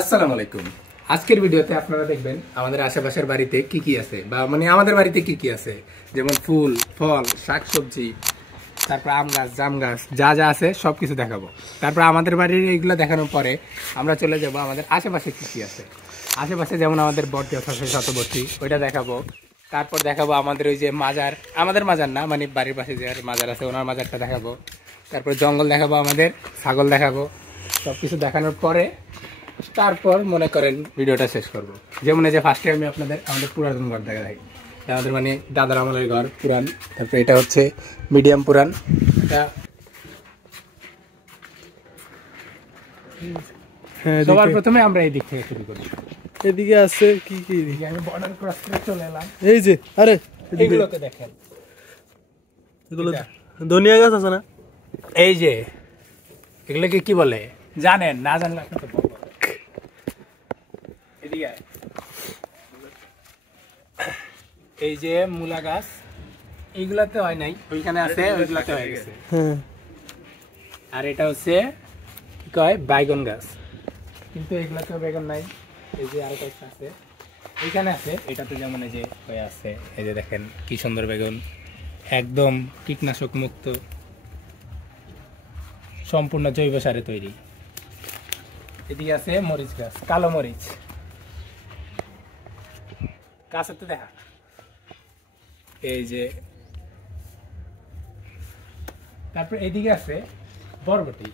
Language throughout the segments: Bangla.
আসসালামু আলাইকুম। আজকের ভিডিওতে আপনারা দেখবেন আমাদের আশেপাশের বাড়িতে কি কি আছে, বা মানে আমাদের বাড়িতে কি কি আছে, যেমন ফুল, ফল, শাকসবজি, তারপর আম গাছ, জাম গাছ, যা যা আছে সবকিছু দেখাবো। তারপর আমাদের বাড়ির এইগুলো দেখানোর পরে আমরা চলে যাব আমাদের আশেপাশে কি কি আছে। আশেপাশে যেমন আমাদের বট গাছ আছে শতবর্তী, ওইটা দেখাবো। তারপর দেখাবো আমাদের ওই যে মাজার, আমাদের মাজার না, মানে বাড়ির পাশে যে মাজার আছে ওনার মাজারটা দেখাবো। তারপর জঙ্গল দেখাবো, আমাদের ছাগল দেখাবো। সব কিছু দেখানোর পরে তারপর মনে করেন ভিডিওটা শেষ করব। যেমন এই যে ফার্স্টে আমি আপনাদের আমাদের পুরাতন ঘর দেখাই, আমাদের মানে দাদার আমলের ঘর পুরান। তারপরে এটা হচ্ছে মিডিয়াম পুরান। এটা সবার প্রথমে আমরা এই দিক থেকে শুরু করি। এদিকে আছে কি কি? আমি বর্ডার ক্রস করে চলে এলাম। এই যে আরে এগুলোকে দেখেন, এগুলো ধনিয়া গাছ আছে না? এই যে এগুলোকে কি বলে জানেন? না জানলে আপনি তো বলবো। এদিকে এই যে মূলা গাছ, এইগুলাতে হয় নাই, ওইখানে আছে, ওইগুলাতে হয়ে গেছে। আর এটা হচ্ছে কি কয় বাইগন গাছ, কিন্তু এগুলাতেও বেগুন নাই। এই যে আরো কয়েকটা আছে, এইখানে আছে, এটাতে যেমন এই যে হয়ে আছে। এই যে দেখেন কি সুন্দর বেগুন, একদম কীটনাশক মুক্ত, সম্পূর্ণ জৈব সারে তৈরি। এদিকে আছে মরিচ গাছ, কালো মরিচ গাছ তো দেখা। এই যে তারপর এদিকে আছে বরবটি।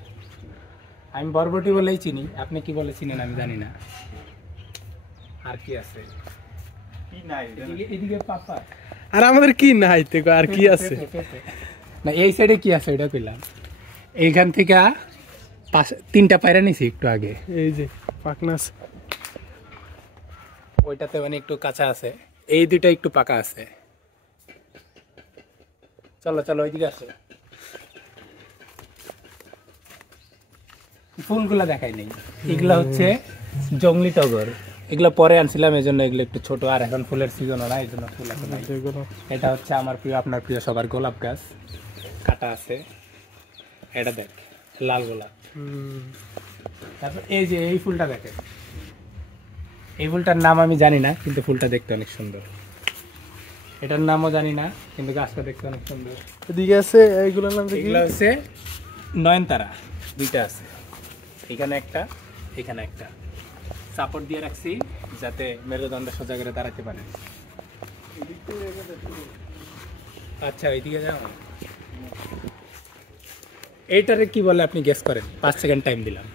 আমি বরবটি বলেই চিনি, আপনি কি বলে চিনেন আমি জানি না। আর কি আছে? এদিকে পাপা। আর আমাদের কি নাই তো, আর কি আছে না? এই সাইডে কি আছে এটা কইলাম। এইখান থেকে তিনটা পায়রা নিছি একটু আগে। এই যে পাকনাস, ওইটাতে মানে একটু কাঁচা আছে, এই দুইটা একটু পাকা আছে। চলো চলো ওইদিকে আসো। ফুলগুলা দেখাই নেই, এগুলা হচ্ছে জংলি টগর। এগুলো পরে আনছিলাম, এই জন্য এগুলো একটু ছোট, আর এখন ফুলের সিজনও না, এই জন্য ফুল এখন নাই। এটা হচ্ছে আমার প্রিয়, আপনার প্রিয়, সবার গোলাপ গাছ, কাটা আছে। এটা দেখ লাল গোলাপ। তারপর এই যে এই ফুলটা দেখেন, এই ফুলটার নাম আমি জানি না, কিন্তু ফুলটা দেখতে অনেক সুন্দর। এটার নামও জানি না, কিন্তু গাছটা দেখতে অনেক সুন্দর। এদিকে আছে এইগুলোর নাম কি? এগুলো হচ্ছে নয়নতারা, দুইটা আছে, এখানে একটা, এখানে একটা। সাপোর্ট দিয়ে রাখছি যাতে মেরুদণ্ড সোজা করে দাঁড়াতে পারে। আচ্ছা এইদিকে যাও। এইটারে কি বলে আপনি গেস করেন? 5 সেকেন্ড টাইম দিলাম।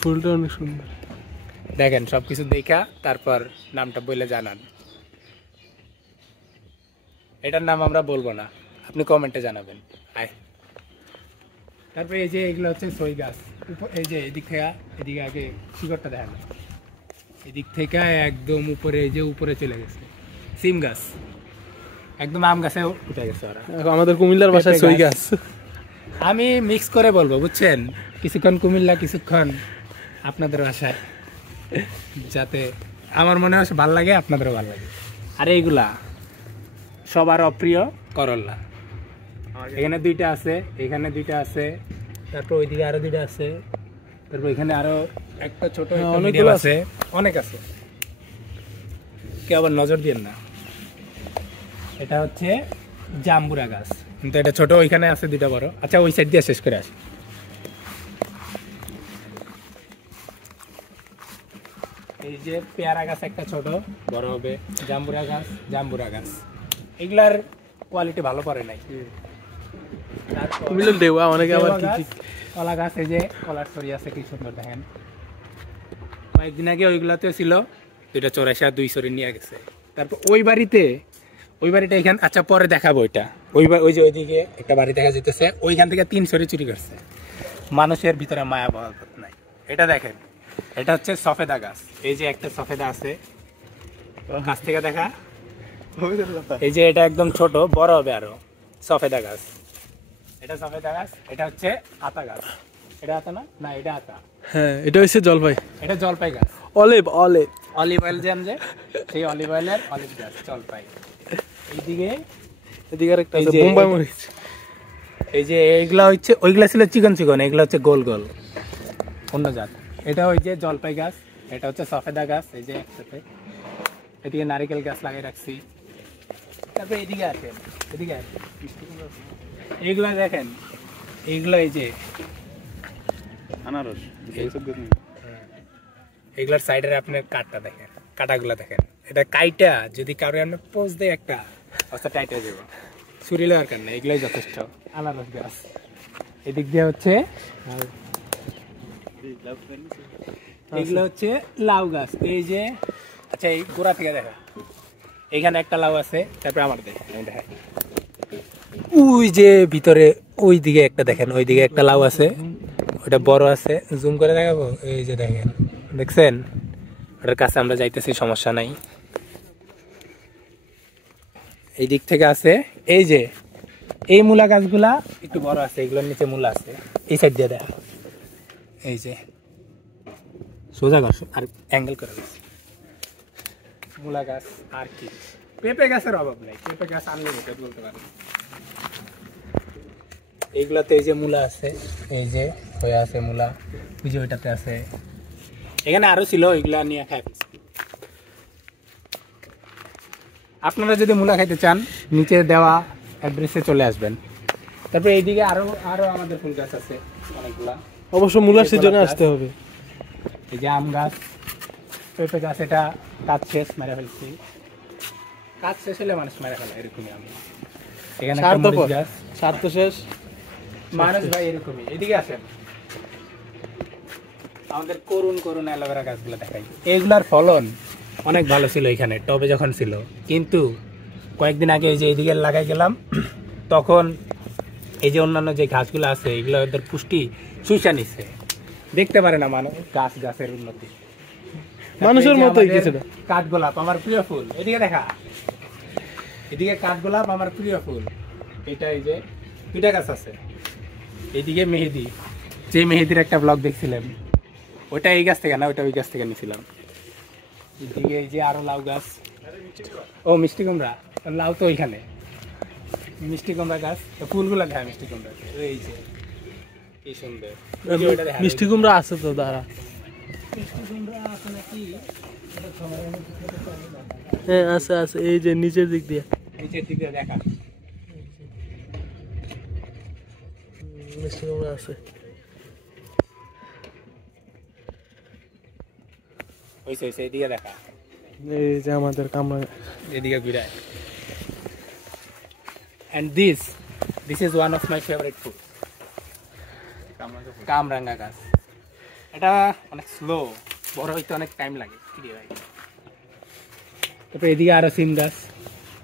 ফুলটা অনেক সুন্দর। দেখেন সবকিছু দেখা তারপর নামটা বলে জানান। এটার নাম আমরা বলবো না, আপনি কমেন্টে জানাবেন। আয় তারপরে এই যে এগুলো হচ্ছে সই গাছ। এই যে এদিক থেকে, এদিকে আগে শিকড়টা দেখেন, এদিক থেকে একদম উপরে, এই যে উপরে চলে গেছে। সিম গাছ একদম আম গাছে উঠে গেছে ওরা। আমাদের কুমিল্লার ভাষায় সই গাছ। আমি মিক্স করে বলবো, বুঝছেন? কিছুক্ষণ কুমিল্লা, কিছুক্ষণ আপনাদের ভাষায়, যাতে আমার মনে হয় ভালো লাগে, আপনাদেরও ভালো লাগে। আর এইগুলা সবার অপ্রিয় করল্লা। এখানে দুইটা আছে, এখানে দুইটা আছে, তারপর ওইদিকে আরো দুইটা আছে, তারপর এখানে আরো একটা ছোট অনেকগুলো আছে, অনেক আছে। কেউ আবার নজর দিয়েন না। এটা হচ্ছে জাম্বুরা গাছ, কিন্তু এটা ছোট, ওইখানে আছে দুইটা বড়। আচ্ছা ওই সাইড দিয়ে শেষ করে আসি। এই যে পেয়ারা গাছ একটা ছোট, বড় হবে। জাম্বুরা গাছ, জাম্বুরা গাছ, এগুলার কোয়ালিটি ভালো পড়ে নাই। কুমিল্লার দেওয়া অনেকে আবার কি কি কলা গাছ, এই যে কলার ছড়ি আছে, কি সুন্দর দেখেন। কয়েকদিন আগে ওইগুলাতে ছিল দুইটা চোরাইশা, 2 ছড়ি নিয়ে গেছে। তারপর ওই বাড়িটা এখানে, আচ্ছা পরে দেখাবো। ওইটা ওই যে ওইদিকে একটা বাড়ি দেখা যেতেছে, ওইখান থেকে 3 ছড়ি চুরি করছে। মানুষের ভিতরে মায়া মহব্বত নাই। এটা দেখেন, এটা হচ্ছে সফেদা গাছ। এই যে একটা সফেদা আছে, গাছ থেকে দেখা। এই যে এটা একদম ছোট, বড় হবে আরো। সফেদা গাছ, এটা সফেদা গাছ। এটা হচ্ছে আতা গাছ। এটা আতা না, না এটা আতা। হ্যাঁ, এটা হচ্ছে জলপাই। এটা জলপাই গাছ। অলিভ অয়েল জান, যে সেই অলিভ অয়েলের অলিভ গাছ, জলপাই। এইদিকে এদিকে আরেকটা আছে বোম্বাই মরিচ। এই যে এইগুলা হচ্ছে, ওইগুলা ছিল চিকন চিকন, এগুলা হচ্ছে গোল গোল, অন্য জাত। এটা ওই যে জলপাই গাছ। এটা হচ্ছে সফেদা গাছ, এই যে একসাথে। এদিকে নারিকেল গাছ লাগিয়ে রাখছি। তারপরে এদিকে আসেন, এদিকে আসেন, এইগুলা দেখেন, এইগুলো এই যে আনারস, এগুলার সাইডের আপনার কাঠটা দেখেন, কাটাগুলা দেখেন। এটা কাইটা যদি কারো আমরা পোজ দেয় একটা অবস্থা টাইট হয়ে যাবে, ছুরি দরকার নেই, এগুলোই যথেষ্ট। আনারস গাছ এদিক দিয়ে হচ্ছে, এগুলো হচ্ছে লাউ গাছ। এই যে আচ্ছা, এই গোড়া থেকে দেখা, এইখানে একটা লাউ আছে। তারপরে আমার দেখেন, ওই যে ভিতরে ওই দিকে একটা দেখেন, ওই দিকে একটা লাউ আছে, ওটা বড় আছে, জুম করে দেখাবো। এই যে দেখেন, দেখছেন, ওটার কাছে আমরা যাইতেছি, সমস্যা নাই। এই দিক থেকে আছে, এই যে এই মূলা গাছগুলা একটু বড় আছে, এগুলোর নিচে মূলা আছে। এই সাইড দিয়ে দেখা, এই যে সোজা গাছ আর অ্যাঙ্গেল করে গেছে মূলা গাছ। আর কি পেঁপে গাছের অভাব নাই, পেঁপে গাছ আনলিমিটেড বলতে পারেন। এইগুলাতে এই যে মূলা আছে, এই যে হয়ে আছে মূলা, ওই যে ওইটাতে আছে। এখানে আরো ছিল, এগুলা নিয়ে খাই ফেলছি। আপনারা যদি মূলা খাইতে চান, নিচে দেওয়া অ্যাড্রেসে চলে আসবেন। তারপরে এইদিকে আরো আরো আমাদের ফুল গাছ আছে অনেকগুলা। অবশ্য মূলার সিজনে আসতে হবে। এই যে আম গাছ, পেঁপে গাছ, এটা কাজ শেষ, মেরে ফেলছি। কাজ শেষ হলে মানুষ মেরে ফেলে, এরকমই আমি। এখানে একটা মরিচ গাছ, সার তো শেষ মানুষ ভাই এরকমই। এদিকে আসেন, আমাদের করুন করুন অ্যালোভেরা গাছগুলো দেখাই। এইগুলার ফলন অনেক ভালো ছিল এখানে টবে যখন ছিল, কিন্তু কয়েকদিন আগে এই যে এইদিকে লাগাই গেলাম, তখন এই যে অন্যান্য যে গাছগুলো আছে, এগুলো ওদের পুষ্টি শুষা নিচ্ছে। দেখতে পারে না মানুষ গাছ, গাছের উন্নতি। মানুষের মতোই কিছুটা। কাঠগোলাপ আমার প্রিয় ফুল, এদিকে দেখা, এদিকে কাঠগোলাপ আমার প্রিয় ফুল। এটা এই যে দুইটা গাছ আছে। এইদিকে মেহেদি, যে মেহেদির একটা ব্লগ দেখছিলাম, ওইটা এই গাছ থেকে না, ওইটা ওই গাছ থেকে নিয়েছিলাম। এদিকে এই যে আরো লাউ গাছ, ও মিষ্টি কুমড়া, লাউ তো ওইখানে। মিষ্টি কুমড়া গাছ, ফুলগুলো দেখা মিষ্টি কুমড়া, এই যে কি সুন্দর। মিষ্টি কুমড়া আছে তো দাঁড়া, মিষ্টি কুমড়া আছে নাকি? হ্যাঁ আছে আছে, এই যে নিচের দিক দিয়ে, নিচের দিক দিয়ে দেখা মিষ্টি কুমড়া আছে। হয়েছে হয়েছে, এদিকে দেখা, এই যে আমাদের কামরা, এদিকে ঘুরায়। And this is one of my favorite food, কামরাঙ্গা গাছ। এটা অনেক স্লো, বড় হইতে অনেক টাইম লাগে। তারপরে এদিকে আরো সিম গাছ,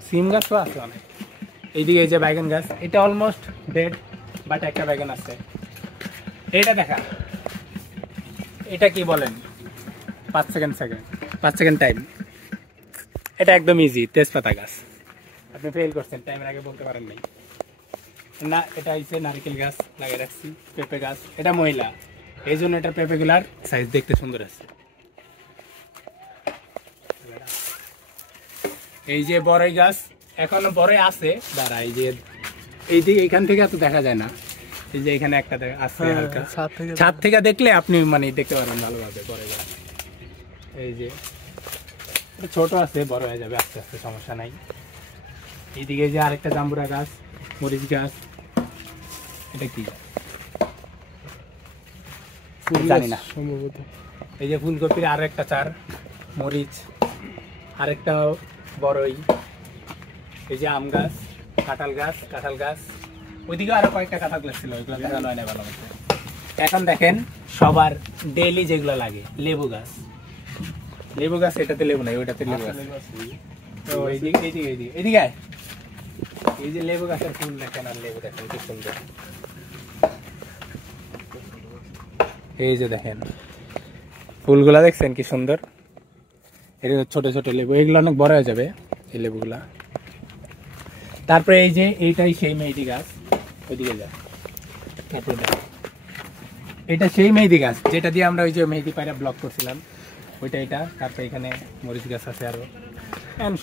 সিম গাছও আছে অনেক। এইদিকে এই যে বাইগন গাছ, এটা অলমোস্ট ডেড, বাট একটা বাইগন আছে। এটা দেখা, এটা কি বলেন, 5 সেকেন্ড টাইম। এটা একদম ইজি, তেজপাতা গাছ। আপনি ফেল করছেন, টাইমের আগে বলতে পারেন নাই না। এটা হচ্ছে নারকেল গাছ লাগিয়ে রাখছি। পেঁপে গাছ, এটা মহিলা, এই জন্য এটা পেঁপেগুলার সাইজ দেখতে সুন্দর আছে। এই যে বড়ই গাছ, এখনো বড়ই আছে, দাঁড়া, এই যে এইদিকে এইখান থেকে এত দেখা যায় না। এই যে এখানে একটা আছে হালকা, ছাদ থেকে দেখলে আপনি মানে দেখতে পারবেন ভালোভাবে বড়ই গাছ। এই যে ছোট আছে, বড় হয়ে যাবে আস্তে আস্তে, সমস্যা নাই। এইদিকে যে আরেকটা জাম্বুরা গাছ, মরিচ গাছ, এটা কি জানি না সম্ভবত। এই যে ফুলকপির আর একটা চার, মরিচ, আরেকটা বড়ই। এই যে আম গাছ, কাঁঠাল গাছ, ওইদিকে আরো কয়েকটা কাঁঠাল গাছ ছিল, ওইগুলো দেখা নয় না ভালো মতো। এখন দেখেন সবার ডেইলি যেগুলো লাগে, লেবু গাছ, এটাতে লেবু নাই, ওইটাতে লেবু আছে। তো এইদিকে এই যে লেবু গাছের ফুল দেখেন আর লেবু দেখেন কি সুন্দর। এই যে দেখেন ফুলগুলা দেখছেন কি সুন্দর। এটা ছোট ছোট লেবু, এগুলো অনেক বড় হয়ে যাবে এই লেবুগুলা। তারপরে এই যে এইটাই সেই মেহেদি গাছ, ওইদিকে যা। তারপরে দেখো এটা সেই মেহেদি গাছ যেটা দিয়ে আমরা ওই যে মেহেদি পায়রা ব্লক করছিলাম, ওইটা এটা। তারপরে এখানে মরিচ গাছ আছে আরো,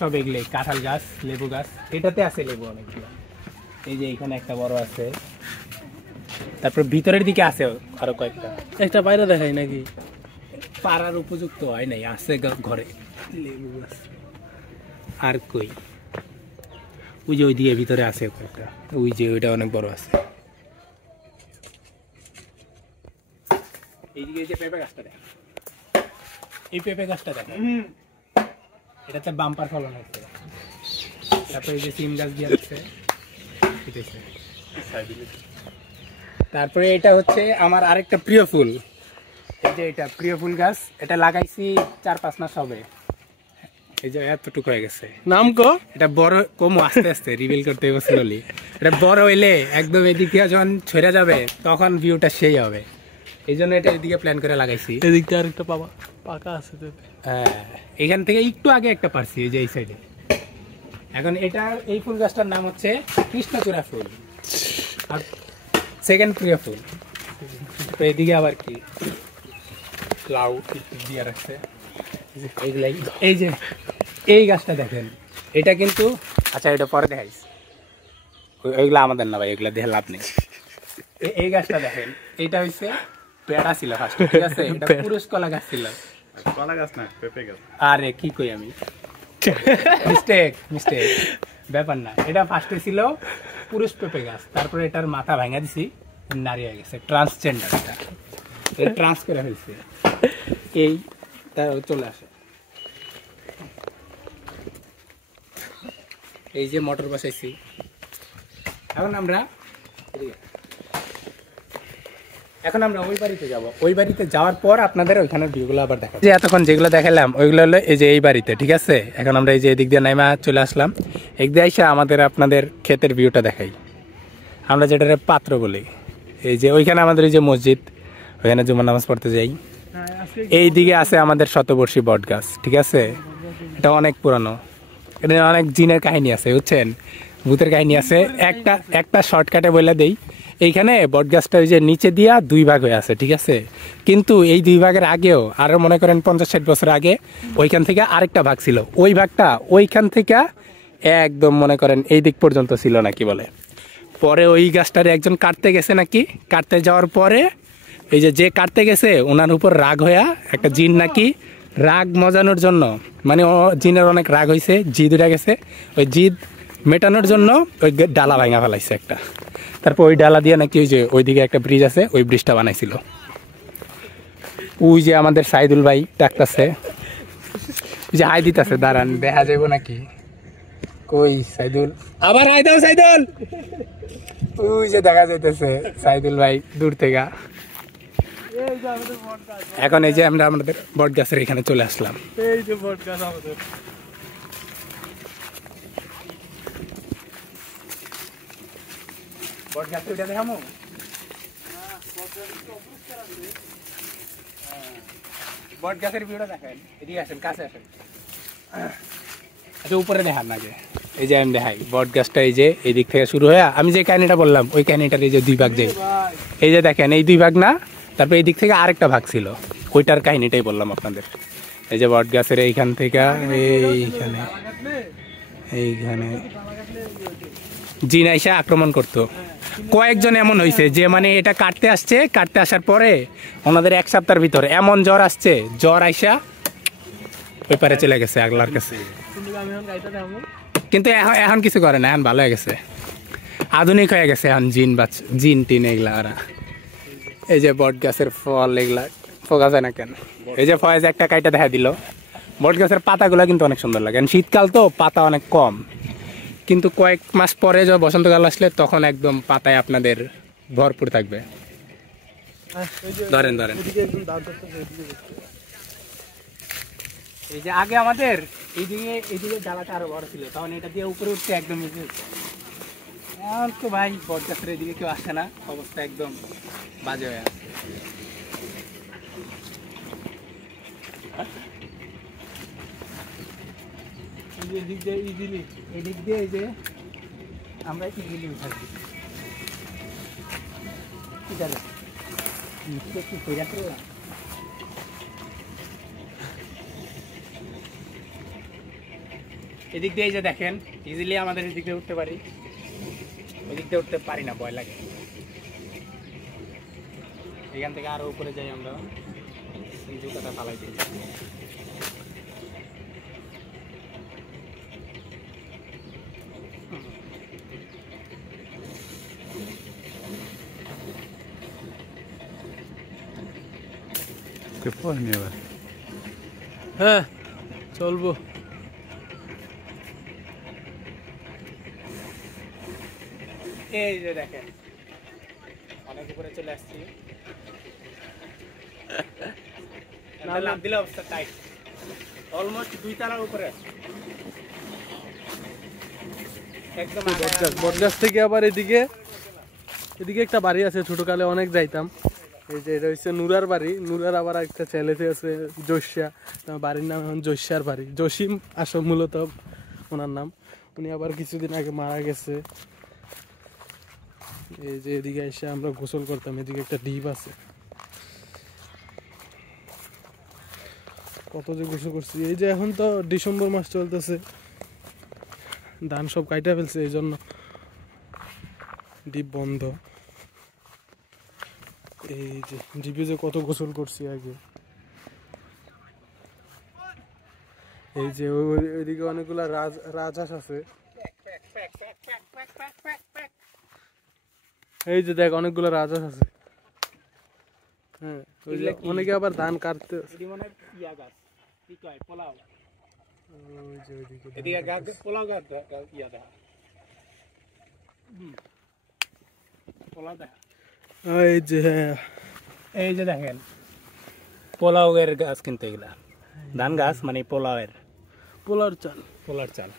সব এগুলো কাঁঠাল গাছ, লেবু গাছ, এটাতে আছে লেবু অনেকগুলো। এই যে এখানে একটা বড় আছে, তারপর ভিতরের দিকে আছে আরো কয়েকটা। একটা বাইরে দেখাই নাকি? পাড়ার উপযুক্ত হয় নাই, আছে ঘরে লেবু গাছ। আর কই ওই যে ওই দিকে ভিতরে আছে একটা, ওই যে ওইটা অনেক বড় আছে। এইদিকে যে পেঁপে গাছটা দেখ, এই পেঁপে গাছটা দেখ, এটাতে বাম্পার ফলন হচ্ছে। তারপরে এই যে সিম গাছ দিয়ে আছে, তারপরে এটা হচ্ছে আমার আরেকটা প্রিয় ফুল, এই যে এটা প্রিয় ফুল গাছ, এটা লাগাইছি 4-5 মাস হবে, এই যে এতটুকু হয়ে গেছে। নাম কো? এটা বড় কম আস্তে আস্তে রিভিল করতে বসলি, এটা বড় হইলে একদম এদিকে যখন ছড়ে যাবে তখন ভিউটা সেই হবে, এই জন্য এটা এদিকে প্ল্যান করে লাগাইছি। এদিক দিয়ে আরেকটা পাকা আছে। হ্যাঁ, এখান থেকে একটু আগে একটা পারছি, এই যে এই সাইডে। এখন এটা এই ফুল গাছটার নাম হচ্ছে কৃষ্ণচূড়া ফুল, আর সেকেন্ড প্রিয় ফুল। তো এদিকে আবার কি লাউ দিয়ে রাখছে, এইগুলাই। এই যে এই গাছটা দেখেন, এটা কিন্তু, আচ্ছা এটা পরে দেখাইস, ওইগুলো আমাদের না ভাই, এগুলা দেখে লাভ নেই। এই গাছটা দেখেন, এটা হচ্ছে পেয়ারা ছিল ফার্স্ট, ঠিক আছে? এটা পুরুষ কলা গাছ ছিল। কলা গাছ না, পেঁপে গাছ। আরে কি কই আমি, মিস্টেক ব্যাপার না। এটা ফার্স্টে ছিল পুরুষ পেঁপে গাছ, তারপরে এটার মাথা ভাঙা দিছি, নারী হয়ে গেছে, ট্রান্সজেন্ডার। এটা ট্রান্স করে ফেলছে, এই তার চলে আসে। এই যে মোটর বসাইছি। এখন আমরা ওই বাড়িতে যাব, ওই বাড়িতে যাওয়ার পর আপনাদের ওইখানের ভিউগুলো আবার দেখাবো। যে এতক্ষণ যেগুলো দেখালাম ওইগুলো হলো এই যে এই বাড়িতে, ঠিক আছে? এখন আমরা এই যে এদিক দিয়ে নাইমা চলে আসলাম, এক দিয়ে আইসা আমাদের আপনাদের ক্ষেতের ভিউটা দেখাই, আমরা যেটা পাত্র বলি। এই যে ওইখানে আমাদের এই যে মসজিদ, ওইখানে জুমার নামাজ পড়তে যাই। এই দিকে আছে আমাদের শতবর্ষী বট গাছ, ঠিক আছে? এটা অনেক পুরানো, এটা অনেক জিনের কাহিনী আছে, বুঝছেন? ভূতের কাহিনী আছে। একটা শর্টকাটে বলে দেই, এইখানে বট গাছটা ওই যে নিচে দিয়া 2 ভাগ হয়ে আছে, ঠিক আছে? কিন্তু এই 2 ভাগের আগেও আরো মনে করেন 50-60 বছর আগে ওইখান থেকে আরেকটা ভাগ ছিল, ওই ভাগটা ওইখান থেকে একদম মনে করেন এই দিক পর্যন্ত ছিল নাকি বলে। পরে ওই গাছটারে একজন কাটতে গেছে নাকি, কাটতে যাওয়ার পরে এই যে কাটতে গেছে ওনার উপর রাগ হইয়া একটা জিন নাকি রাগ মজানোর জন্য, মানে জিনের অনেক রাগ হয়েছে, জিদ উঠে গেছে, ওই জিদ মেটানোর জন্য ওই ডালা ভাঙা ফেলাইছে একটা। তারপর ওই ডালা দিয়ে নাকি ওই যে ওইদিকে একটা ব্রিজ আছে, ওই ব্রিজটা বানাইছিল। ওই যে আমাদের সাইদুল ভাই ডাকতেছে, ওই যে হাই দিতেছে, দাঁড়ান দেখা যাবো নাকি। কই সাইদুল, আবার হাই দাও সাইদুল। ওই যে দেখা যাইতেছে সাইদুল ভাই দূর থেকে। এখন এই যে আমরা আমাদের বট গাছের এখানে চলে আসলাম। এই যে বট গাছ আমাদের, বট গাছ ওইটা দেখামো। বট গাছের ভিউটা দেখেন, এদিকে আসেন, কাছে আসেন। আচ্ছা উপরে দেখান আগে, এই যে আমি দেখাই বট গাছটা, এই যে এই দিক থেকে শুরু হয়ে আমি যে কাহিনীটা বললাম ওই কাহিনীটার এই যে 2 ভাগ, যে এই যে দেখেন এই 2 ভাগ না, তারপরে এই দিক থেকে আরেকটা ভাগ ছিল, ওইটার কাহিনীটাই বললাম আপনাদের। এই যে বট গাছের এইখান থেকে এইখানে জিন আইসা আক্রমণ করতো। কয়েকজন এমন হয়েছে যে মানে এটা কাটতে আসছে, কাটতে আসার পরে ওনাদের 1 সপ্তাহের ভিতরে এমন জ্বর আসছে, জ্বর আইসা ওই পারে চলে গেছে আগলার কাছে। কিন্তু এখন কিছু করে না, এখন ভালো হয়ে গেছে, আধুনিক হয়ে গেছে এখন জিন টিন এগুলা। ওরা এই যে বট গাছের ফল এগুলা ফোকা যায় না কেন, এই যে ফয়েজ একটা কাইটা দেখা দিল। বট গাছের পাতাগুলো কিন্তু অনেক সুন্দর লাগে, শীতকাল তো পাতা অনেক কম, কিন্তু কয়েক মাস পরে যখন বসন্তকাল আসলে তখন একদম পাতায় আপনাদের ভরপুর থাকবে। ধরেন এই যে আগে আমাদের এইদিকে জ্বালাটা আরো বড় ছিল, তখন এটা দিয়ে উপরে উঠতে একদম ইজি হচ্ছে। এখন তো ভাই বট গাছের এদিকে কেউ আসে না, অবস্থা একদম বাজে হয়ে আছে। এদিক দিয়ে এই যে আমরা ইজিলি উঠাচ্ছি, ঠিক আছে? এদিক দিয়ে এই যে দেখেন ইজিলি আমাদের এদিক দিয়ে উঠতে পারি, ওই দিক দিয়ে উঠতে পারি না, ভয় লাগে। এখান থেকে আরো উপরে যাই আমরা, জুতাটা ফালাই দিই। হ্যাঁ চলবো। এই যে দেখেন অনেক উপরে চলে আসছি। লাভ দিলে অবস্থা টাইট, অলমোস্ট 2 তলার উপরে একদম। বটগাছ থেকে আবার এদিকে একটা বাড়ি আছে, ছোটকালে অনেক যাইতাম। এই যে এটা হচ্ছে নুরার বাড়ি। নুরার আবার একটা ছেলে আছে জস্যা, বাড়ির নাম এখন জস্যার বাড়ি। জসিম আসল মূলত ওনার নাম। উনি আবার কিছুদিন আগে মারা গেছে। এই যে এদিকে এসে আমরা গোসল করতাম। এদিকে একটা ডিপ আছে, কত যে গোসল করছি। এই যে এখন তো ডিসেম্বর মাস চলতেছে, ধান সব কাইটা ফেলছে, এই জন্য ডিপ বন্ধ। এই যে ডিপে যে কত গোসল করছি আগে। এই যে ওইদিকে অনেকগুলা রাজহাঁস আছে। এই যে দেখ অনেকগুলো রাজহাঁস আছে। হ্যাঁ, অনেকে আবার ধান কাটতে। এই যে দেখেন পোলাওয়ের গাছ, কিন্তু এগুলা ধান গাছ, মানে পোলাওয়ের পোলার চাল।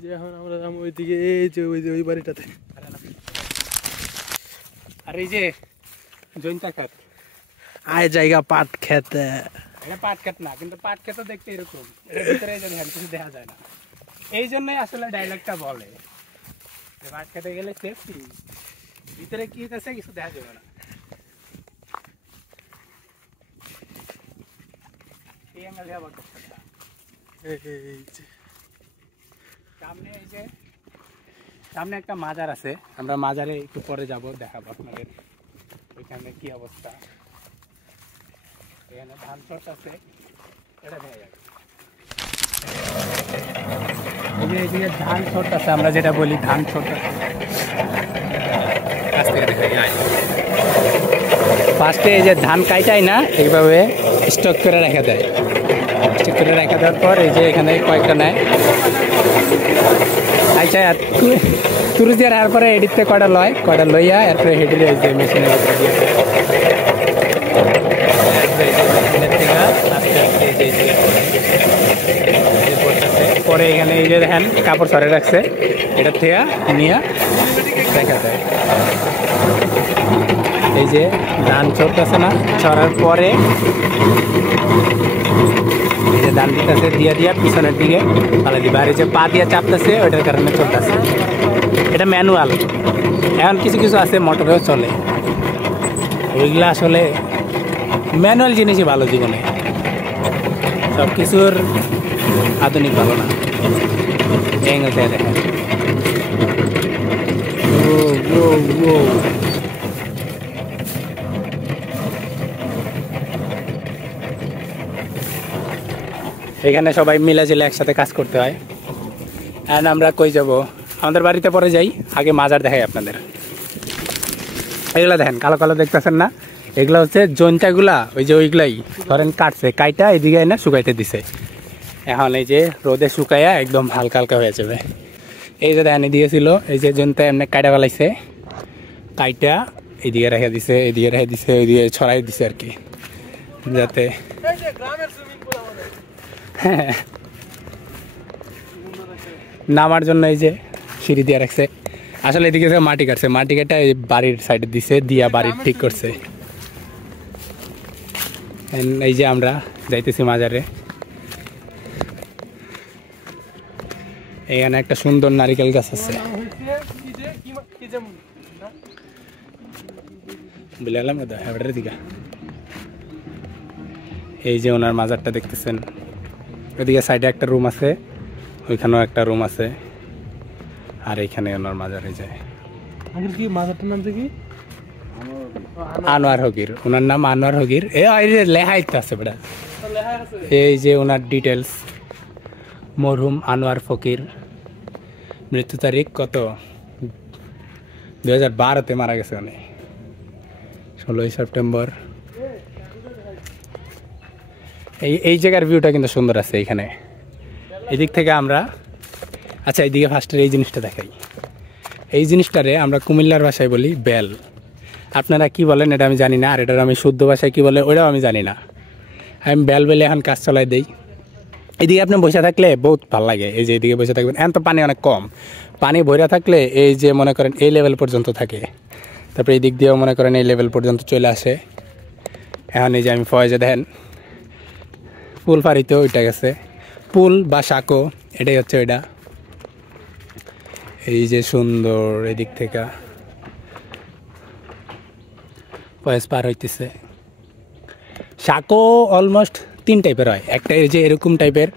যে এখন আমরা যাবো ওইদিকে, এই যে ওই বাড়িটাতে। আর এই যে জৈন্তা ক্ষেত, আয় জায়গা পাট খেতে। এটা পাট ক্ষেত না, কিন্তু পাট ক্ষেত দেখতে এরকম, এর ভিতরে কিছু দেখা যায় না। এই জন্যই আসলে ডায়লগটা বলে যে পাট খেতে গেলে সেফটি, ভিতরে কি আছে কিছু দেখা যাবে না। এই অ্যাঙ্গেল দিয়ে আবার সামনে, এই যে সামনে একটা মাজার আছে, আমরা মাজারে একটু পরে যাব, দেখাবো আপনাদের ওইখানে কি অবস্থা। এখানে ধান শট আছে, এটা দেখা যাবে। এই যে এইদিকে ধান শট আছে, আমরা যেটা বলি ধান শট আছে। ফার্স্টে এই যে ধান কাইটাই না, এইভাবে স্টক করে রেখে দেয়। স্টক করে রেখে দেওয়ার পর এই যে এখানে কয়েকটা নেয়, আচ্ছা তুরুজ দিয়ে আর পরে এডিতে কয়টা লইয়া এরপরে হেডিলে এই যে মেশিনের উপরে দিয়ে পরে এখানে এই যে দেখেন কাপড় সরে রাখছে, এটা থেকে নিয়ে দেখা যায়। এই যে ধান চড়তেছে না, চড়ার পরে এই যে ধান দিতেছে, দিয়া পিছনের দিকে তাহলে দিবা। আর এই যে পা দিয়ে চাপতেছে, ওইটার কারণে চলতেছে। এটা ম্যানুয়াল। এখন কিছু কিছু আছে মোটরেও চলে, ওইগুলো আসলে ম্যানুয়াল জিনিসই ভালো জীবনে, সব কিছুর আধুনিক ভালো না। দেখেন এখানে সবাই মিলাজিলে একসাথে কাজ করতে হয়। অ্যান্ড আমরা কই যাব, আমাদের বাড়িতে পরে যাই। আগে মাজার দেখাই আপনাদের। এগুলো দেখেন কালো কালো দেখতেছেন না, এগুলো হচ্ছে জৈন্তাগুলা। ওই যে ওইগুলাই ধরেন কাটছে, কাইটা এদিকে না শুকাইতে দিছে। এখন এই যে রোদে শুকাইয়া একদম হালকা হালকা হয়ে যাবে। এই যে দেখেন এদিকে ছিল, এই যে জৈন্তা এমনি কাইটা ফেলাইছে, কাইটা এদিকে রেখে দিছে, এদিকে রেখে দিছে, ওইদিকে ছড়াই দিছে আর কি, যাতে হ্যাঁ নামার জন্য এই যে সিঁড়ি দিয়ে রাখছে। আসলে এদিকে মাটি কাটছে, মাটি কাটা বাড়ির সাইডে দিছে, দিয়া বাড়ির ঠিক করছে। এই যে আমরা যাইতেছি মাজারে। এখানে একটা সুন্দর নারিকেল গাছ আছে, বুঝলাম এবারের দিকে। এই যে ওনার মাজারটা দেখতেছেন, ওইদিকে সাইডে একটা রুম আছে, ওইখানেও একটা রুম আছে, আর এইখানে ওনার মাজারে যায়। কি মাজারটার নাম কি? আনোয়ার হকির, ওনার নাম আনোয়ার হকির। এই যে লেখাই তো আছে বেটা, লেখা আছে এই যে ওনার ডিটেলস, মরহুম আনোয়ার ফকির, মৃত্যু তারিখ কত, 2012-তে মারা গেছে উনি, 16ই সেপ্টেম্বর। এই জায়গার ভিউটা কিন্তু সুন্দর আছে এইখানে, এদিক থেকে আমরা, আচ্ছা এইদিকে ফার্স্টের এই জিনিসটা দেখাই। এই জিনিসটারে আমরা কুমিল্লার ভাষায় বলি বেল, আপনারা কি বলেন এটা আমি জানি না, আর এটার আমি শুদ্ধ ভাষায় কি বলে ওইটাও আমি জানি না। আমি বেল বেলে এখন কাজ চালাই দিই। এদিকে আপনি বসে থাকলে বহুত ভালো লাগে, এই যে এদিকে বসে থাকবেন, এখন তো পানি অনেক কম, পানি ভরে থাকলে এই যে মনে করেন এই লেভেল পর্যন্ত থাকে, তারপরে এই দিক দিয়েও মনে করেন এই লেভেল পর্যন্ত চলে আসে। এখন এই যে আমি ফয়েজে দেখেন পুল ফাড়িতেও ওইটা গেছে, পুল বা সাঁকো এটাই হচ্ছে ওইটা। এই যে সুন্দর এদিক থেকে ফয়েজ পার হইতেছে। সাঁকো অলমোস্ট 3 টাইপের হয়, একটা এই যে এরকম টাইপের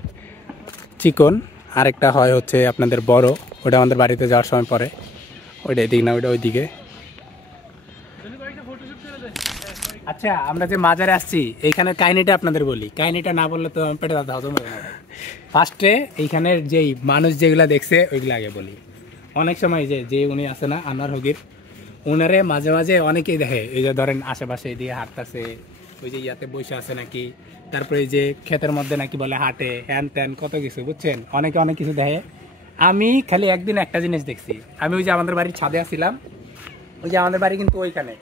চিকন, আরেকটা হয় হচ্ছে আপনাদের বড়, ওটা আমাদের বাড়িতে যাওয়ার সময় পরে, ওইটা এদিক না ওইটা ওইদিকে। আচ্ছা আমরা যে মাজারে আসছি এইখানের কাহিনিটা আপনাদের বলি, কাহিনিটা না বললে তো পেটে ব্যথা হতো। ফার্স্টে এইখানের যেই মানুষ যেগুলা দেখছে ওইগুলো আগে বলি। অনেক সময় যে উনি আছে না আনোয়ার হকির, ওনারে মাঝে মাঝে অনেকেই দেখে, এই যে ধরেন আশেপাশে দিয়ে হাঁটতেছে, ওই যে ইয়াতে বসে আছে নাকি, তারপরে এই যে ক্ষেতের মধ্যে নাকি বলে হাঁটে, হ্যান ত্যান কত কিছু, বুঝছেন, অনেকে অনেক কিছু দেখে। আমি খালি একদিন একটা জিনিস দেখছি, আমি ওই যে আমাদের বাড়ির ছাদে আসছিলাম, ওই যে আমাদের বাড়ি কিন্তু ওইখানে,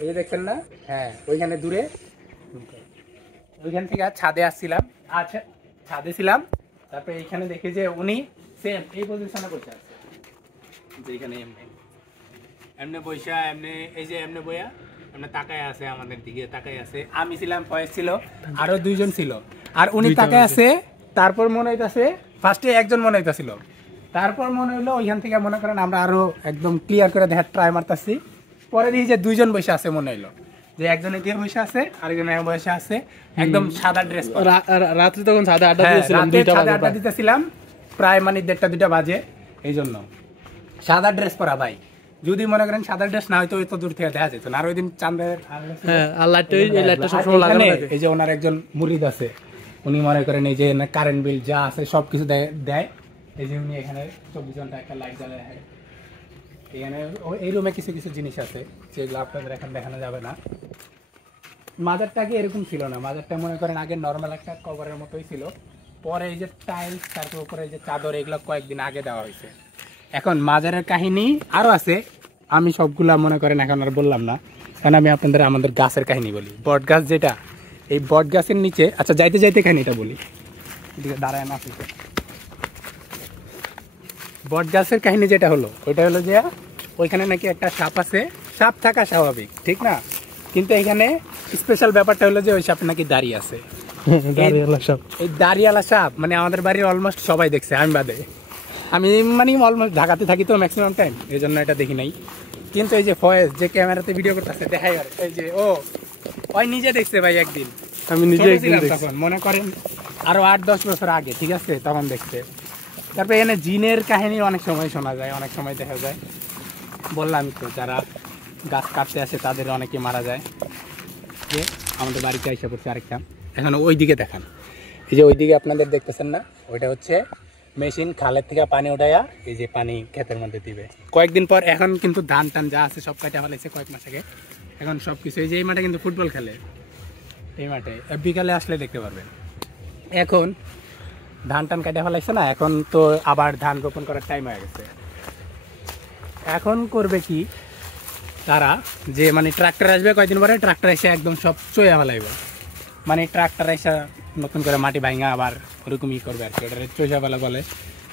এই যে দেখছেন না, হ্যাঁ ওইখানে দূরে, ওইখান থেকে ছাদে আসছিলাম, আচ্ছা ছাদে ছিলাম, তারপরে এইখানে দেখি যে উনি সেম এই পজিশনে বসে আছে, যেখানে এমনি এমনি বইসা এমনি, এই যে এমনি বইয়া এমনি তাকায় আছে, আমাদের দিকে তাকায় আছে। আমি ছিলাম, ফয়েজ ছিল, আরো 2 জন ছিল, আর উনি তাকায় আছে। তারপর মনে হইতাছে ফার্স্টে একজন মনে হইতাছিল, তারপর মনে হইলো ওইখান থেকে মনে করেন আমরা আরো একদম ক্লিয়ার করে দেখার ট্রাই মারতাছি, পরে দেখি যে 2 জন বসে আছে, মনে হইলো যে একজন এদিকে বসে আছে আরেকজন বসে আছে, একদম সাদা ড্রেস। রাত্রে তখন সাদা আড্ডা দিয়েছিলাম, আড্ডা দিতেছিলাম প্রায় মানে 1:30-2টা বাজে, এই জন্য সাদা ড্রেস পরা ভাই, যদি মনে করেন সাদা ড্রেস না হয়তো এত দূর থেকে দেখা যেত না। আর ওই দিন চাঁদের এই যে ওনার একজন মুরিদ আছে, উনি মনে করেন এই যে কারেন্ট বিল যা আছে সবকিছু দেয়। এই যে উনি এখানে 24 ঘন্টা একটা লাইট জ্বালায়, এখানে এই রুমে কিছু কিছু জিনিস আছে যেগুলো আপনাদের এখন দেখানো যাবে না। মাজারটা আগে এরকম ছিল না, মাজারটা মনে করেন আগে নর্মাল একটা কভারের মতোই ছিল, পরে এই যে টাইলস, তারপর উপরে এই যে চাদর, এগুলো কয়েকদিন আগে দেওয়া হয়েছে। এখন মাজারের কাহিনী আরও আছে, আমি সবগুলা মনে করেন এখন আর বললাম না, কারণ আমি আপনাদের আমাদের গাছের কাহিনী বলি। বট গাছ যেটা, এই বট গাছের নিচে, আচ্ছা যাইতে যাইতে কাহিনীটা বলি, এদিকে দাঁড়ায় না। বট গাছের কাহিনী যেটা হলো, ওইটা হলো যে ওইখানে নাকি একটা সাপ আছে, সাপ থাকা স্বাভাবিক ঠিক না, কিন্তু এখানে স্পেশাল ব্যাপারটা হলো যে ওই সাপ নাকি দাঁড়িয়ে আছে। এই দাঁড়িয়ালা সাপ মানে আমাদের বাড়ির অলমোস্ট সবাই দেখছে, আমি বাদে। আমি মানে অলমোস্ট ঢাকাতে থাকি তো ম্যাক্সিমাম টাইম, এই জন্য এটা দেখি নাই। কিন্তু এই যে ফয়েজ যে ক্যামেরাতে ভিডিও করতেছে দেখাই, আর এই যে ওই নিজে দেখছে ভাই একদিন, আমি নিজে তখন মনে করেন আরো 8-10 বছর আগে, ঠিক আছে, তখন দেখছে। তারপরে এখানে জিনের কাহিনী অনেক সময় শোনা যায়, অনেক সময় দেখা যায়। বললাম তো যারা গাছ কাটতে আসে তাদের অনেকে মারা যায়। যে আমাদের বাড়িতে এসে পড়ছে আরেকটা, এখন ওই দিকে দেখান, এই যে ওই দিকে আপনাদের দেখতেছেন না, ওইটা হচ্ছে মেশিন, খালের থেকে পানি উঠাইয়া এই যে পানি ক্ষেতের মধ্যে দিবে কয়েকদিন পর। এখন কিন্তু ধান টান যা আছে সব কাটে ফেলেছে কয়েক মাস আগে, এখন সব কিছু। এই যে এই মাঠে কিন্তু ফুটবল খেলে, এই মাঠে বিকালে আসলে দেখতে পারবেন। এখন ধান টান কাটে ফেলাইছে না, এখন তো আবার ধান রোপণ করার টাইম হয়ে গেছে। এখন করবে কি তারা, যে মানে ট্রাক্টর আসবে কয়েকদিন পরে, ট্রাক্টর এসে একদম সব চইয়া ফেলাইবে, মানে ট্রাক্টর এসে নতুন করে মাটি ভাঙা আবার ওরকমই করবে আর কি, ওটা চইয়া ফেলা বলে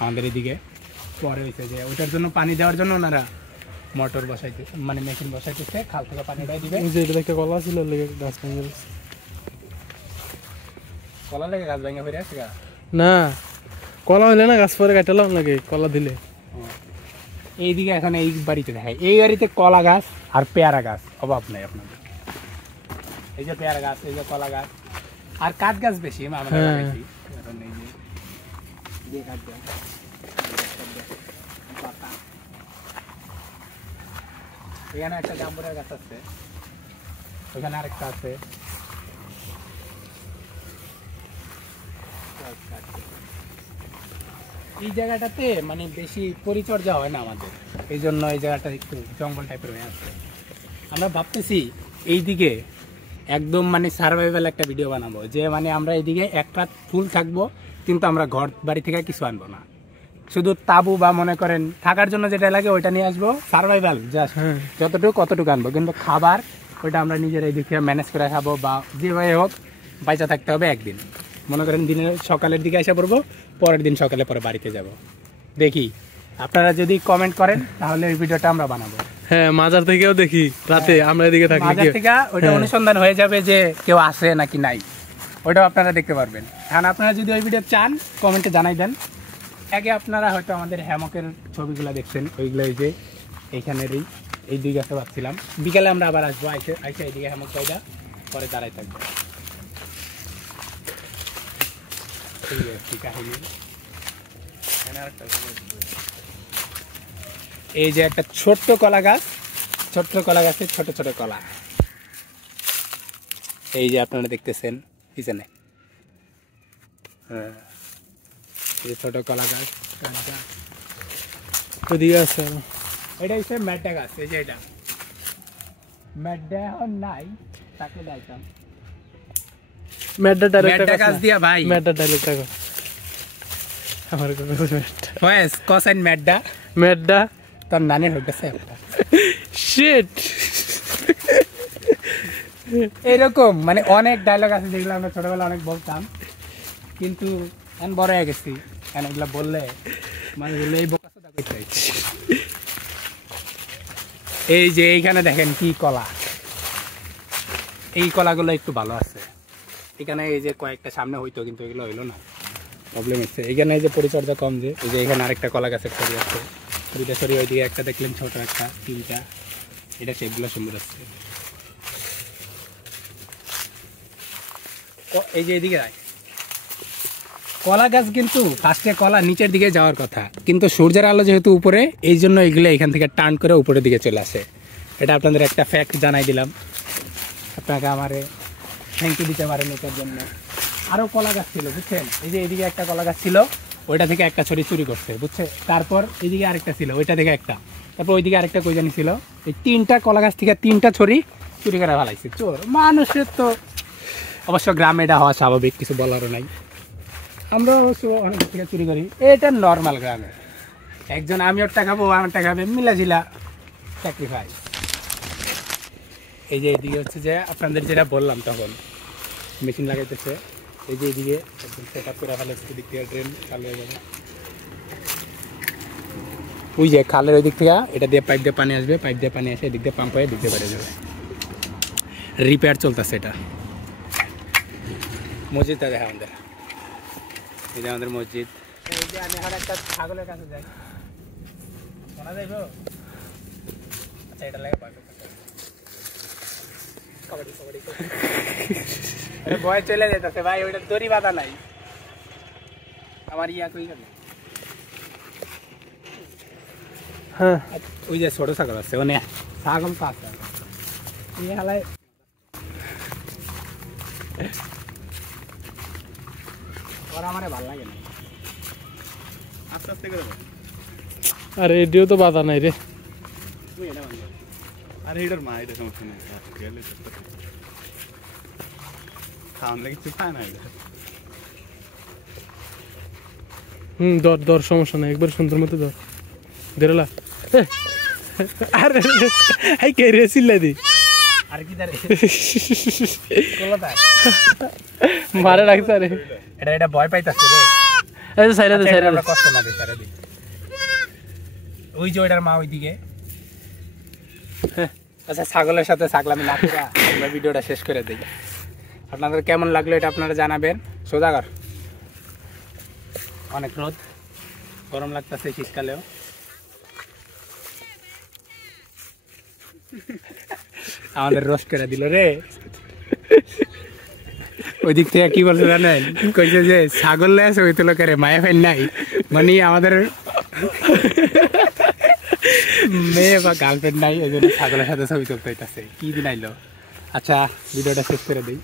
আমাদের এদিকে। পরে হয়েছে যে ওটার জন্য পানি দেওয়ার জন্য ওনারা মোটর বসাইতেছে, মানে মেশিন বসাইতেছে, খাল থেকে পানিটাই দিবে। একটা কলা ছিল গাছ ভেঙে, কলা লেগে গাছ ভেঙে ফিরে আসে না, কলা হইলে না গাছ পরে কাটালাম নাকি, কলা দিলে। এইদিকে এখন এই বাড়িতে দেখায়, এই বাড়িতে কলা গাছ আর পেয়ারা গাছ অভাব নেই আপনাদের। এই যে পেয়ারা গাছ, এই যে কলা গাছ, আর কাঠ গাছ বেশি আমাদের বাড়িতে। এখন এই যে কাঠ গাছ, এখানে একটা জাম্বুরের গাছ আছে, ওখানে আরেকটা আছে। এই জায়গাটাতে মানে বেশি পরিচর্যা হয় না আমাদের, এই জন্য এই জায়গাটা একটু জঙ্গল টাইপের হয়ে আছে। আমরা ভাবতেছি এইদিকে একদম মানে সার্ভাইভাল একটা ভিডিও বানাবো, যে মানে আমরা এইদিকে এক রাত ফুল থাকবো, কিন্তু আমরা ঘর বাড়ি থেকে কিছু আনবো না, শুধু তাবু বা মনে করেন থাকার জন্য যেটা লাগে ওইটা নিয়ে আসবো, সার্ভাইভাল জাস্ট যতটুকু কতটুকু আনবো, কিন্তু খাবার ওইটা আমরা নিজেরা এই দিক থেকে ম্যানেজ করে খাবো, বা যেভাবে হোক বাইচা থাকতে হবে একদিন। মনে করেন দিনের সকালের দিকে এসে পড়বো, পরের দিন সকালে পরে বাড়িতে যাব। দেখি আপনারা যদি কমেন্ট করেন তাহলে এই ভিডিওটা আমরা বানাবো। হ্যাঁ, মাজার থেকেও দেখি রাতে আমরা এদিকে থাকি, মাজার থেকে ওইটা অনুসন্ধান হয়ে যাবে যে কেউ আসে নাকি নাই, ওইটাও আপনারা দেখতে পারবেন। এখন আপনারা যদি ওই ভিডিও চান কমেন্টে জানাই দেন। আগে আপনারা হয়তো আমাদের হ্যামকের ছবিগুলো দেখছেন, ওইগুলো এই যে এইখানেরই এই দুই গাছে ভাবছিলাম বিকালে আমরা আবার আসবো, আইসে এইদিকে হ্যামক পাইদা পরে দাঁড়াই থাকবো। এই যে একটা ছোট্ট কলা গাছ, ছোট্ট কলা গাছে ছোট ছোট কলা, এই যে আপনারা দেখতেছেন পিছনে, হ্যাঁ এই ছোট কলা গাছ। ওদিকে আছে এটা হচ্ছে ম্যাডা গাছ, এই যে এটা ম্যাডা এখন নাই, তাকে যাইতাম ম্যাডা ডাইরেক্ট গাছ দিয়া ভাই, ম্যাডা ডাইরেক্ট টাকা আমার ফয়েজ কসাইন ম্যাডা ম্যাডা তোর নানির হইতেছে একটা শিট। এরকম মানে অনেক ডায়লগ আছে যেগুলো আমরা ছোটবেলা অনেক বলতাম, কিন্তু এখন বড় হয়ে গেছি, এখন এগুলো বললে মানে এই বোকাচোদা করতে হয়। এই যে এইখানে দেখেন কি কলা, এই কলাগুলো একটু ভালো আছে এখানে, এই যে কয়েকটা সামনে হইতো কিন্তু এগুলো হইলো না, প্রবলেম হচ্ছে এখানে। এই যে পরিচর্যা কম, যে এই যে এখানে আরেকটা কলা গাছের ছড়ি আছে, দুইটা ছড়ি ওইদিকে একটা দেখলেন ছোট একটা, তিনটা, এটা শেপগুলো সুন্দর আসছে। এই যে এদিকে কলা গাছ কিন্তু ফার্স্টে কলা নিচের দিকে যাওয়ার কথা, কিন্তু সূর্যের আলো যেহেতু উপরে, এই জন্য এগুলো এখান থেকে টার্ন করে উপরের দিকে চলে আসে। এটা আপনাদের একটা ফ্যাক্ট জানাই দিলাম, আপনাকে আমারে থ্যাংক ইউ দিতে পারেন এটার জন্য। আরও কলা গাছ ছিল বুঝছেন, এই যে এইদিকে একটা কলা গাছ ছিল, ওইটা থেকে একটা ছড়ি চুরি করছে বুঝছে, তারপর এইদিকে আরেকটা ছিল, ওইটা থেকে একটা, তারপর ওইদিকে আরেকটা কই জানি ছিল, এই তিনটা কলা গাছ থেকে তিনটা ছড়ি চুরি করে ফেলাইছে চোর। মানুষের তো অবশ্য গ্রামে এটা হওয়া স্বাভাবিক, কিছু বলারও নাই, আমরা অবশ্য অনেক থেকে চুরি করি, এটা নর্মাল গ্রামে। একজন আমি ওরটা খাবো আমারটা খাবে, মিলাজিলা স্যাক্রিফাইস। এই যে এদিকে হচ্ছে যে আপনাদের যেটা বললাম তখন মেশিন লাগাইতেছে, এই যে এদিকে একদম সেট আপ করে ফেলে, দিক থেকে ড্রেন চালু হয়ে যাবে, ওই যে খালের ওই দিক থেকে এটা দিয়ে পাইপ দিয়ে পানি আসবে, পাইপ দিয়ে পানি আসে এদিক দিয়ে পাম্প হয়ে দিক দিয়ে বেড়ে যাবে। রিপেয়ার চলতেছে এটা। মসজিদটা দেখা আমাদের, এই যে আমাদের মসজিদ। এই যে আমি এখন একটা ছাগলের কাছে যাই, শোনা যাইব? আচ্ছা এটা লাগে ভয় চলে যেতেছে ভাই, ওইটা দড়ি বাঁধা নাই, আমার ইয়া কই গেল। হ্যাঁ ওই যে ছোট ছাগল আছে, মানে ছাগল তো আছে হালায়, ওরা আমার ভালো লাগে না। আস্তে আস্তে করে আর রেডিও তো বাধা নাই রে, আর এটার মা এটা সমস্যা নেই, গেলে খাওয়ান লাগে কিছু খায় না এটা। দর দর সমস্যা নাই, একবার সুন্দর মতো দর দেরলা। আরে এই কে রে চিল্লাই দি আর কি দাঁড়ে কলতা মারে রাখছে রে, এটা ভয় পাইতাছে রে। এই সাইরা দে সাইরা দে, কষ্ট না দে সাইরা দে। ওই যে ওইটার মা ওইদিকে। আচ্ছা ছাগলের সাথে ছাগলামি না করে আমরা ভিডিওটা শেষ করে দিই। আপনাদের কেমন লাগলো এটা আপনারা জানাবেন। সোজাগর অনেক রোদ, গরম লাগতেছে শীতকালেও। আমাদের রোস্ট করে দিল রে। ওই দিক থেকে কি বলছে জানেন, কইছে যে ছাগল লে আছে ওই তো লোকের মায়া ফেন নাই, মানে আমাদের মেয়ে বা গার্লফ্রেন্ড নাই, ওই জন্য ছাগলের সাথে ছবি তুলতে হইতেছে। কি দিন আইলো আচ্ছা ভিডিওটা শেষ করে দিই।